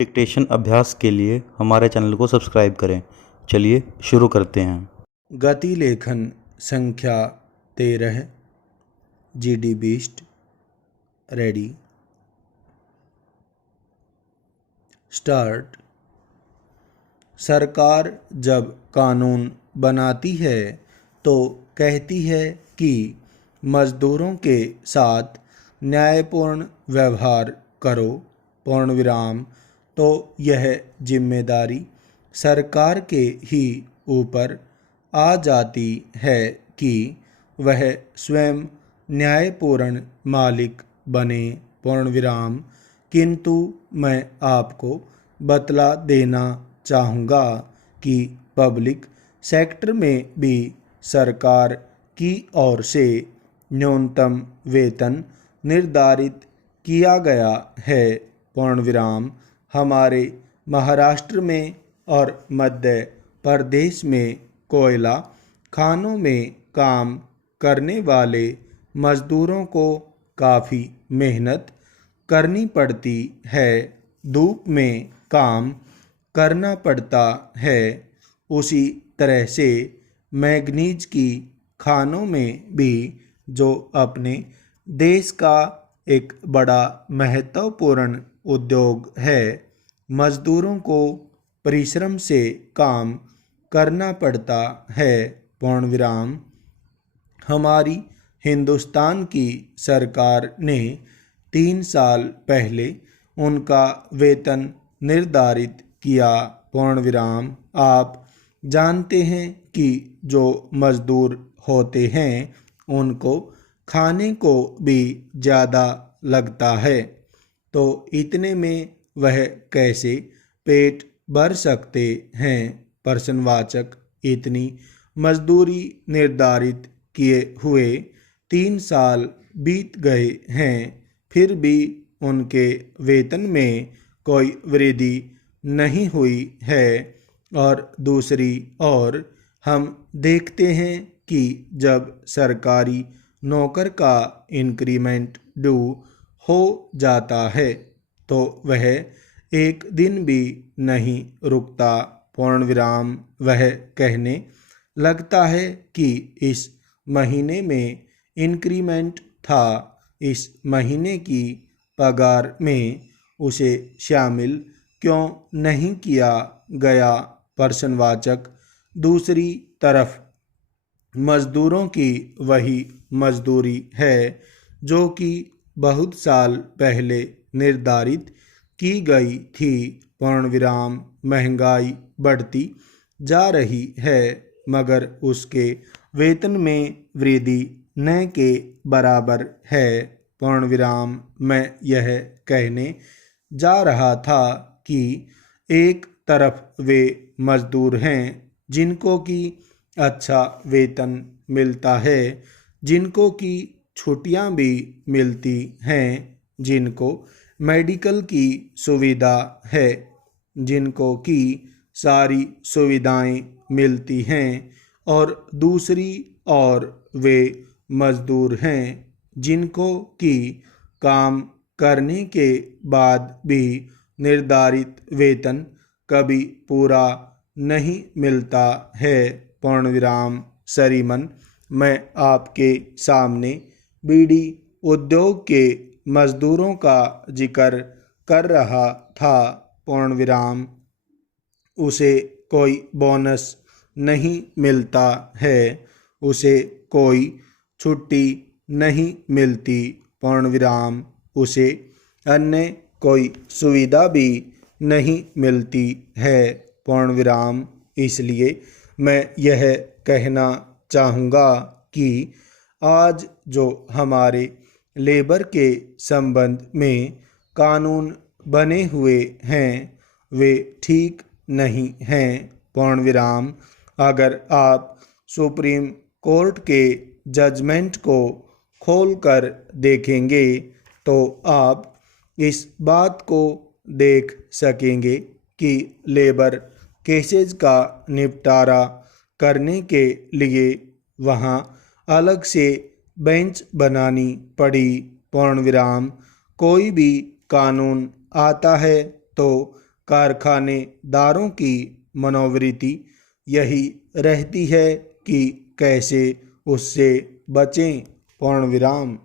Dictation अभ्यास के लिए हमारे चैनल को सब्सक्राइब करें। चलिए शुरू करते हैं। गति लेखन संख्या 13 GD बीस्ट रेडी स्टार्ट। सरकार जब कानून बनाती है तो कहती है कि मजदूरों के साथ न्यायपूर्ण व्यवहार करो पूर्ण विराम। तो यह जिम्मेदारी सरकार के ही ऊपर आ जाती है कि वह स्वयं न्यायपूर्ण मालिक बने पूर्ण विराम। किंतु मैं आपको बतला देना चाहूँगा कि पब्लिक सेक्टर में भी सरकार की ओर से न्यूनतम वेतन निर्धारित किया गया है पूर्ण विराम। हमारे महाराष्ट्र में और मध्य प्रदेश में कोयला खानों में काम करने वाले मजदूरों को काफ़ी मेहनत करनी पड़ती है, धूप में काम करना पड़ता है। उसी तरह से मैंगनीज की खानों में भी, जो अपने देश का एक बड़ा महत्वपूर्ण उद्योग है, मजदूरों को परिश्रम से काम करना पड़ता है पूर्ण विराम। हमारी हिंदुस्तान की सरकार ने 3 साल पहले उनका वेतन निर्धारित किया पूर्ण विराम। आप जानते हैं कि जो मजदूर होते हैं उनको खाने को भी ज़्यादा लगता है, तो इतने में वह कैसे पेट भर सकते हैं। प्रश्नवाचक। इतनी मजदूरी निर्धारित किए हुए 3 साल बीत गए हैं, फिर भी उनके वेतन में कोई वृद्धि नहीं हुई है। और दूसरी ओर हम देखते हैं कि जब सरकारी नौकर का इंक्रीमेंट ड्यू हो जाता है तो वह एक दिन भी नहीं रुकता पूर्ण विराम। वह कहने लगता है कि इस महीने में इंक्रीमेंट था, इस महीने की पगार में उसे शामिल क्यों नहीं किया गया। प्रश्नवाचक। दूसरी तरफ मजदूरों की वही मजदूरी है जो कि बहुत साल पहले निर्धारित की गई थी पूर्ण विराम। महंगाई बढ़ती जा रही है मगर उसके वेतन में वृद्धि न के बराबर है पूर्ण विराम। मैं यह कहने जा रहा था कि एक तरफ वे मजदूर हैं जिनको कि अच्छा वेतन मिलता है, जिनको कि छुट्टियां भी मिलती हैं, जिनको मेडिकल की सुविधा है, जिनको कि सारी सुविधाएं मिलती हैं। और दूसरी ओर वे मजदूर हैं जिनको कि काम करने के बाद भी निर्धारित वेतन कभी पूरा नहीं मिलता है पूर्ण विराम। श्रीमन, मैं आपके सामने बीड़ी उद्योग के मजदूरों का जिक्र कर रहा था पूर्ण विराम। उसे कोई बोनस नहीं मिलता है, उसे कोई छुट्टी नहीं मिलती पूर्ण विराम, उसे अन्य कोई सुविधा भी नहीं मिलती है पूर्ण विराम। इसलिए मैं यह कहना चाहूँगा कि आज जो हमारे लेबर के संबंध में कानून बने हुए हैं वे ठीक नहीं हैं पूर्ण विराम। अगर आप सुप्रीम कोर्ट के जजमेंट को खोलकर देखेंगे तो आप इस बात को देख सकेंगे कि लेबर केसेस का निपटारा करने के लिए वहाँ अलग से बेंच बनानी पड़ी पूर्ण विराम। कोई भी कानून आता है तो कारखानेदारों की मनोवृत्ति यही रहती है कि कैसे उससे बचें। पूर्ण विराम।